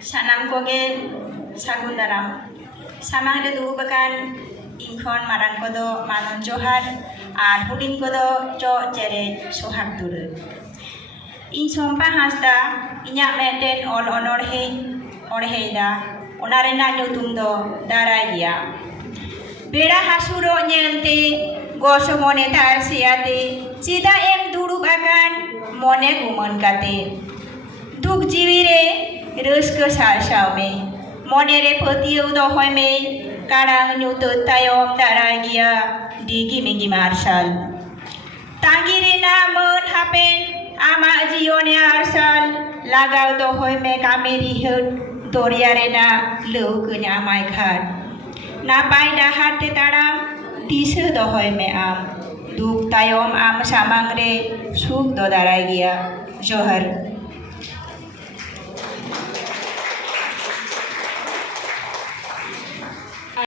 Sanam koge sagun daram. Samang re duub akan ikhon marang kodo manon johar ar hudin kodo jo jere sohag durut. ᱤᱧ ᱥᱚᱢᱯᱟ ᱦᱟᱸᱥᱫᱟ ᱤᱧᱟᱹᱜ ᱢᱤᱫᱴᱮᱱ ᱚᱞ ᱚᱱᱚᱬᱦᱮᱧ ᱚᱬᱦᱮᱭᱮᱫᱟ ᱚᱱᱟ ᱨᱮᱱᱟᱜ ᱧᱩᱛᱩᱢ ᱫᱚ ᱫᱟᱨᱟᱭ ᱜᱮᱭᱟ ᱵᱮᱲᱟ ᱦᱟᱹᱥᱩᱨᱚᱜ ᱧᱮᱞᱛᱮ ᱜᱚᱥᱚ ᱢᱚᱱᱮ ᱛᱟᱨᱥᱮᱭᱟᱛᱮ ᱪᱮᱫᱟᱜ ᱮᱢ ᱫᱩᱲᱩᱵ ᱟᱠᱟᱱ ᱢᱚᱱᱮ ᱜᱩᱢᱟᱹᱱ ᱠᱟᱛᱮ ᱫᱩᱠ ᱡᱤᱣᱤ ᱨᱮ ᱨᱟᱹᱥᱠᱟᱹ ᱥᱟᱨᱥᱟᱣ ᱢᱮ ᱢᱚᱱᱮ ᱨᱮ ᱯᱟᱹᱛᱭᱟᱹᱣ ᱫᱚᱦᱚᱭ ᱢᱮ ᱠᱟᱲᱟᱝ ᱧᱩᱛᱟᱹᱛ ᱛᱟᱭᱚᱢ ᱫᱟᱨᱟᱭ ᱜᱮᱭᱟ ᱰᱤᱜᱤ ᱢᱤᱜᱤ ᱢᱟᱨᱥᱟᱞ ᱛᱟᱸᱜᱤ ᱨᱮᱱᱟᱜ ᱢᱟᱹᱱ ᱦᱟᱯᱮᱱ आमाग जीवने आरसाल लगाव दोहय में कामेरी हट दरिया रेना लौकन आमाय घाट नापाय डाहार ते ताड़ाम दिशा दोहय में आम दुख तायम आम सामांग रे सुख दो दाराय गया जोहर।